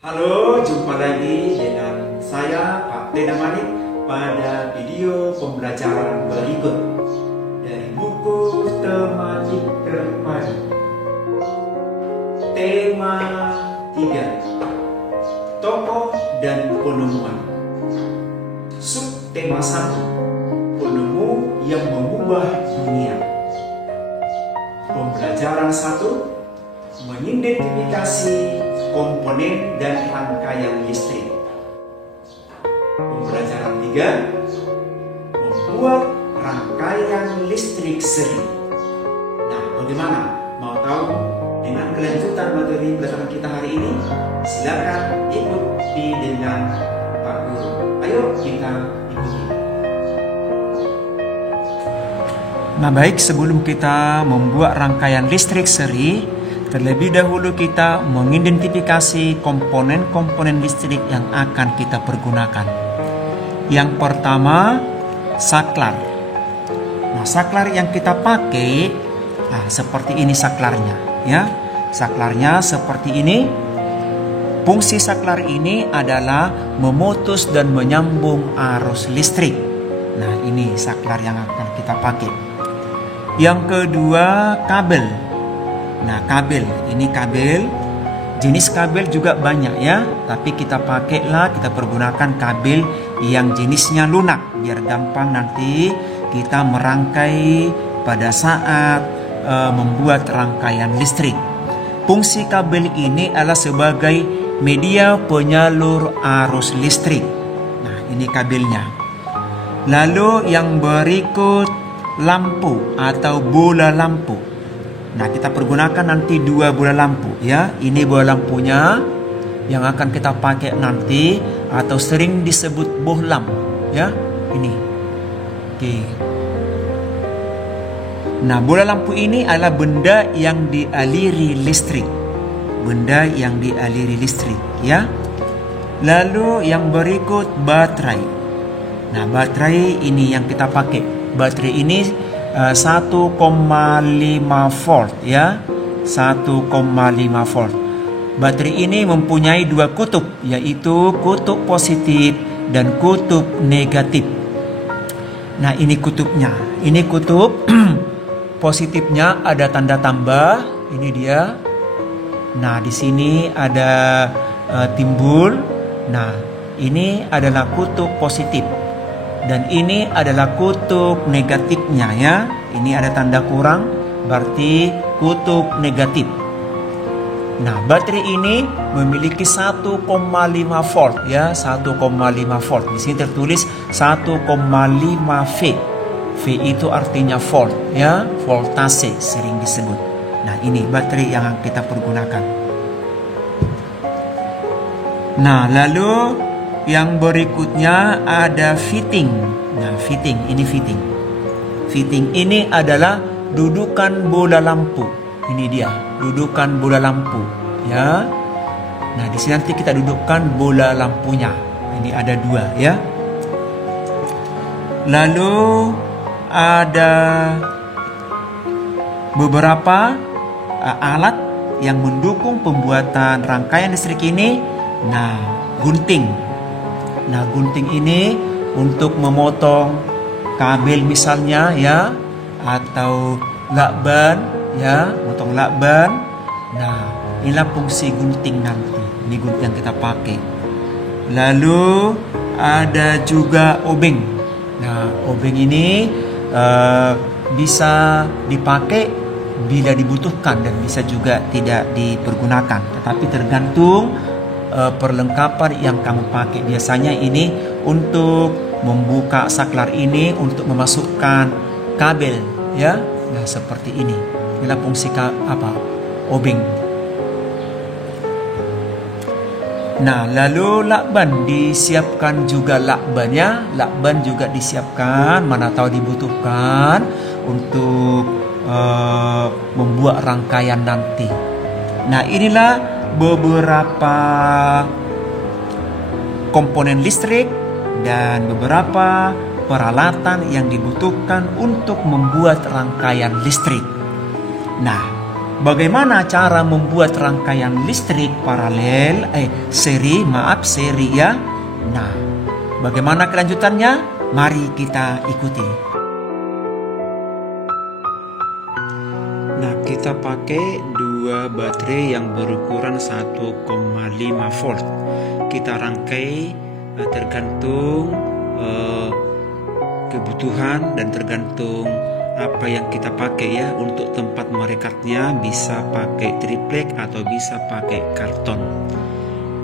Halo, jumpa lagi dengan saya Pak Teda Manik pada video pembelajaran berikut dari buku tematik terpadu. Tema 3, tokoh dan penemuan. Subtema 1, penemu yang mengubah dunia. Pembelajaran 1, mengidentifikasi komponen dan rangkaian listrik. Pembelajaran 3, membuat rangkaian listrik seri. Nah, bagaimana? Mau tahu dengan kelanjutan materi pelajaran kita hari ini? Silakan ikuti dengan Pak Guru. Ayo kita ikuti. Nah baik, sebelum kita membuat rangkaian listrik seri, terlebih dahulu kita mengidentifikasi komponen-komponen listrik yang akan kita pergunakan. Yang pertama, saklar. Nah, saklar yang kita pakai, seperti ini saklarnya, ya. Saklarnya seperti ini. Fungsi saklar ini adalah memutus dan menyambung arus listrik. Nah, ini saklar yang akan kita pakai. Yang kedua, kabel. Nah, kabel, ini kabel, jenis kabel juga banyak ya, tapi kita pergunakan kabel yang jenisnya lunak, biar gampang nanti kita merangkai pada saat membuat rangkaian listrik. Fungsi kabel ini adalah sebagai media penyalur arus listrik. Nah, ini kabelnya. Lalu yang berikut, lampu atau bola lampu. Nah, kita pergunakan nanti dua bola lampu ya. Ini bola lampunya yang akan kita pakai nanti, atau sering disebut bohlam ya. Ini. Oke. Nah, bola lampu ini adalah benda yang dialiri listrik. Benda yang dialiri listrik ya. Lalu yang berikut, baterai. Nah, baterai ini yang kita pakai. Baterai ini 1,5 volt ya, 1,5 volt. Baterai ini mempunyai dua kutub, yaitu kutub positif dan kutub negatif. Nah, ini kutubnya. Ini kutub positifnya ada tanda tambah, ini dia. Nah, di sini ada timbul. Nah, ini adalah kutub positif. Dan ini adalah kutub negatifnya ya. Ini ada tanda kurang, berarti kutub negatif. Nah, baterai ini memiliki 1,5 volt ya, 1,5 volt. Di sini tertulis 1,5 V. V itu artinya volt ya, voltase sering disebut. Nah, ini baterai yang kita pergunakan. Nah, lalu yang berikutnya ada fitting. Nah, fitting, ini fitting. Fitting ini adalah dudukan bola lampu. Ini dia, dudukan bola lampu, ya. Nah, di sini nanti kita dudukkan bola lampunya. Ini ada dua, ya. Lalu ada beberapa alat yang mendukung pembuatan rangkaian listrik ini. Nah, gunting. Nah, gunting ini untuk memotong kabel misalnya ya, atau lakban ya, potong lakban. Nah, inilah fungsi gunting nanti. Ini gunting yang kita pakai. Lalu ada juga obeng. Nah, obeng ini bisa dipakai bila dibutuhkan dan bisa juga tidak dipergunakan, tetapi tergantung perlengkapan yang kamu pakai. Biasanya ini untuk membuka saklar ini, untuk memasukkan kabel ya. Nah, seperti ini. Inilah fungsi obeng. Nah, lalu lakban disiapkan juga lakbannya. Lakban juga disiapkan, mana tahu dibutuhkan untuk membuat rangkaian nanti. Nah, inilah beberapa komponen listrik dan beberapa peralatan yang dibutuhkan untuk membuat rangkaian listrik. Nah, Bagaimana cara membuat rangkaian listrik seri ya? Nah, bagaimana kelanjutannya? Mari kita ikuti. Nah, kita pakai dua baterai yang berukuran 1,5 volt. Kita rangkai tergantung kebutuhan dan tergantung apa yang kita pakai ya. Untuk tempat merekatnya bisa pakai triplek atau bisa pakai karton.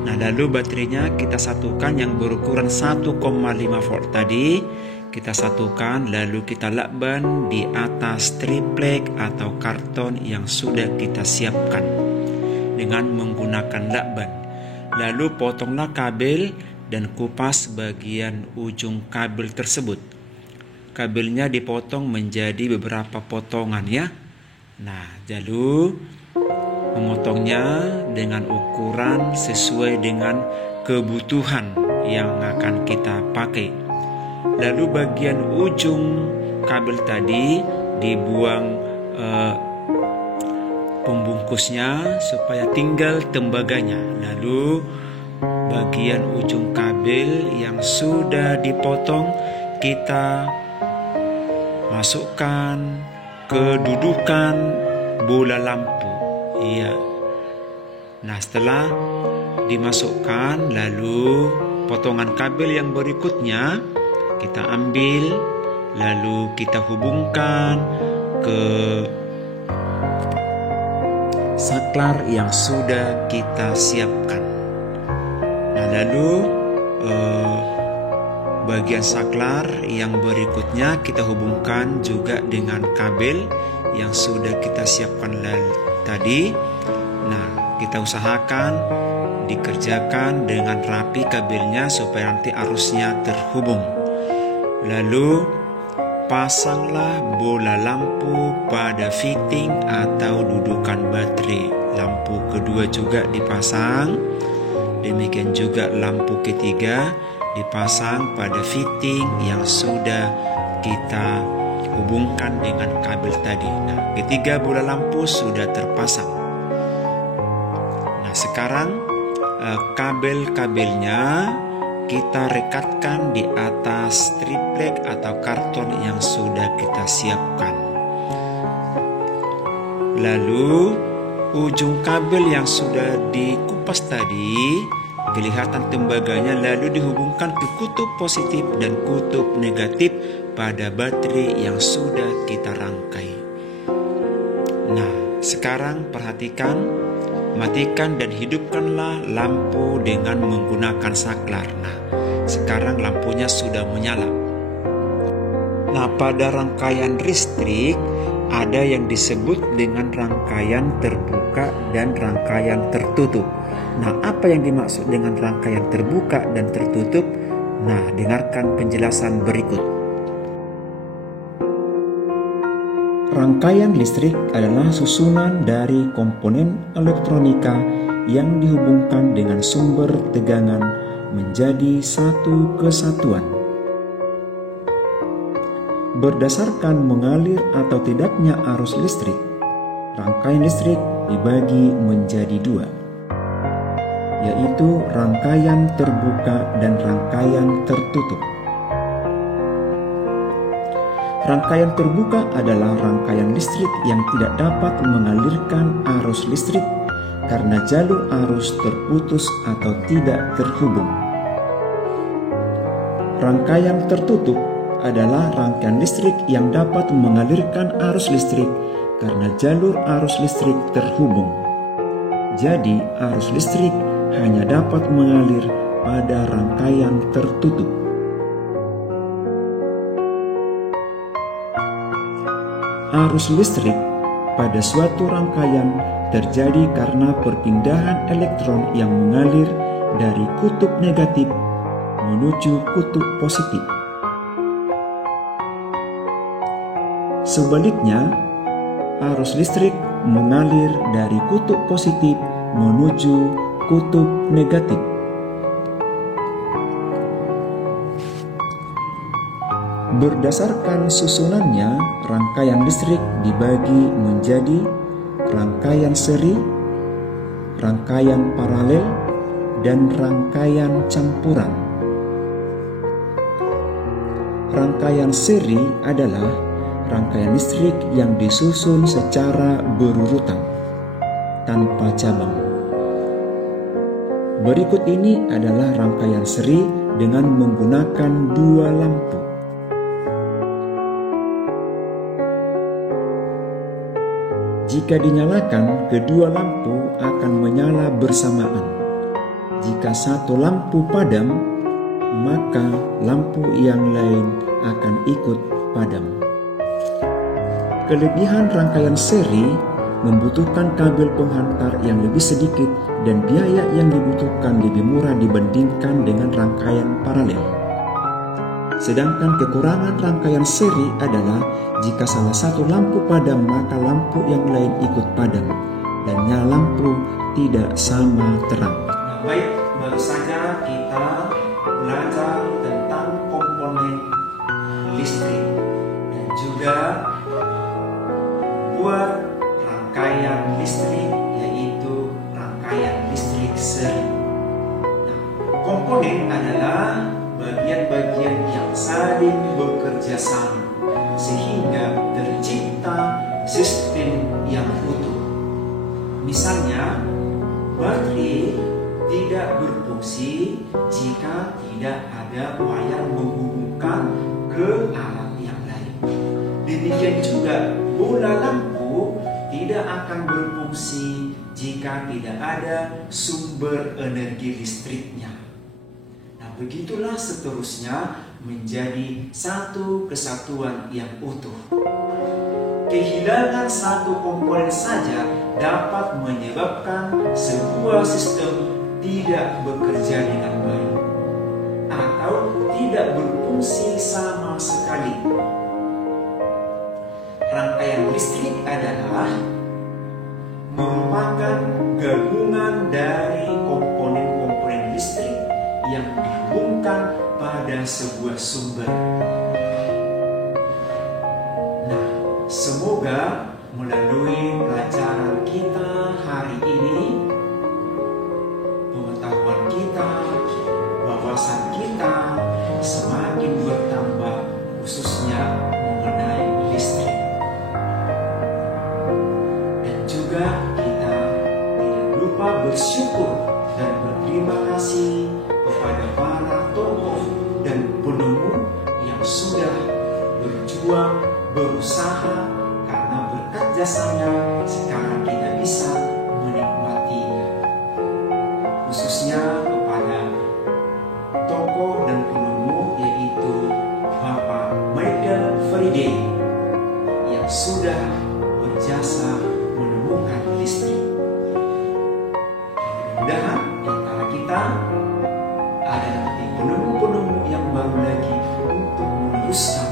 Nah, lalu baterainya kita satukan yang berukuran 1,5 volt tadi. Kita satukan lalu kita lakban di atas triplek atau karton yang sudah kita siapkan dengan menggunakan lakban. Lalu potonglah kabel dan kupas bagian ujung kabel tersebut. Kabelnya dipotong menjadi beberapa potongan ya. Nah, lalu memotongnya dengan ukuran sesuai dengan kebutuhan yang akan kita pakai. Lalu bagian ujung kabel tadi dibuang pembungkusnya supaya tinggal tembaganya. Lalu bagian ujung kabel yang sudah dipotong kita masukkan ke dudukan bola lampu. Iya. Nah, setelah dimasukkan, lalu potongan kabel yang berikutnya kita ambil, lalu kita hubungkan ke saklar yang sudah kita siapkan. Nah, lalu bagian saklar yang berikutnya kita hubungkan juga dengan kabel yang sudah kita siapkan tadi. Nah, kita usahakan dikerjakan dengan rapi kabelnya supaya nanti arusnya terhubung. Lalu pasanglah bola lampu pada fitting atau dudukan baterai. Lampu kedua juga dipasang. Demikian juga lampu ketiga dipasang pada fitting yang sudah kita hubungkan dengan kabel tadi. Nah, ketiga bola lampu sudah terpasang. Nah, sekarang kabel-kabelnya kita rekatkan di atas triplek atau karton yang sudah kita siapkan. Lalu ujung kabel yang sudah dikupas tadi kelihatan tembaganya, lalu dihubungkan ke kutub positif dan kutub negatif pada baterai yang sudah kita rangkai. Nah, sekarang perhatikan, matikan dan hidupkanlah lampu dengan menggunakan saklar. Nah, sekarang lampunya sudah menyala. Nah, pada rangkaian listrik ada yang disebut dengan rangkaian terbuka dan rangkaian tertutup. Nah, apa yang dimaksud dengan rangkaian terbuka dan tertutup? Nah, dengarkan penjelasan berikut. Rangkaian listrik adalah susunan dari komponen elektronika yang dihubungkan dengan sumber tegangan menjadi satu kesatuan. Berdasarkan mengalir atau tidaknya arus listrik, rangkaian listrik dibagi menjadi dua, yaitu rangkaian terbuka dan rangkaian tertutup. Rangkaian terbuka adalah rangkaian listrik yang tidak dapat mengalirkan arus listrik karena jalur arus terputus atau tidak terhubung. Rangkaian tertutup adalah rangkaian listrik yang dapat mengalirkan arus listrik karena jalur arus listrik terhubung. Jadi, arus listrik hanya dapat mengalir pada rangkaian tertutup. Arus listrik pada suatu rangkaian terjadi karena perpindahan elektron yang mengalir dari kutub negatif menuju kutub positif. Sebaliknya, arus listrik mengalir dari kutub positif menuju kutub negatif. Berdasarkan susunannya, rangkaian listrik dibagi menjadi rangkaian seri, rangkaian paralel, dan rangkaian campuran. Rangkaian seri adalah rangkaian listrik yang disusun secara berurutan, tanpa cabang. Berikut ini adalah rangkaian seri dengan menggunakan dua lampu. Jika dinyalakan, kedua lampu akan menyala bersamaan. Jika satu lampu padam, maka lampu yang lain akan ikut padam. Kelebihan rangkaian seri membutuhkan kabel penghantar yang lebih sedikit dan biaya yang dibutuhkan lebih murah dibandingkan dengan rangkaian paralel. Sedangkan kekurangan rangkaian seri adalah jika salah satu lampu padam maka lampu yang lain ikut padam dan nyala lampu tidak sama terang. Nah, baik, baru saja kita belajar tentang komponen listrik dan juga buat rangkaian listrik, yaitu rangkaian listrik seri. Nah, komponen adalah bagian-bagian yang saling bekerja sama sehingga tercipta sistem yang utuh. Misalnya, baterai tidak berfungsi jika tidak ada wayar menghubungkan ke alat yang lain. Demikian juga bola lampu tidak akan berfungsi jika tidak ada sumber energi listriknya. Nah, begitulah seterusnya menjadi satu kesatuan yang utuh. Kehilangan satu komponen saja dapat menyebabkan sebuah sistem tidak bekerja dengan baik atau tidak berfungsi sama sekali. Rangkaian listrik adalah merupakan gabungan dari komponen-komponen listrik yang dihubungkan pada sebuah sumber. Nah, semoga melalui pelajaran kita hari ini, pengetahuan kita, wawasan kita semakin bertambah, khususnya mengenai listrik. Dan juga kita tidak lupa bersyukur dan berterima kasih kepada para tokoh dan penemu yang sudah berjuang, berusaha, karena berkat jasanya sekarang kita bisa menikmatinya. Khususnya kepada tokoh dan penemu yaitu Bapak Michael Faraday yang sudah berjasa menemukan listrik. Mudah-mudahan di antara kita ada nanti penemu-penemu yang baru lagi untuk meneruskan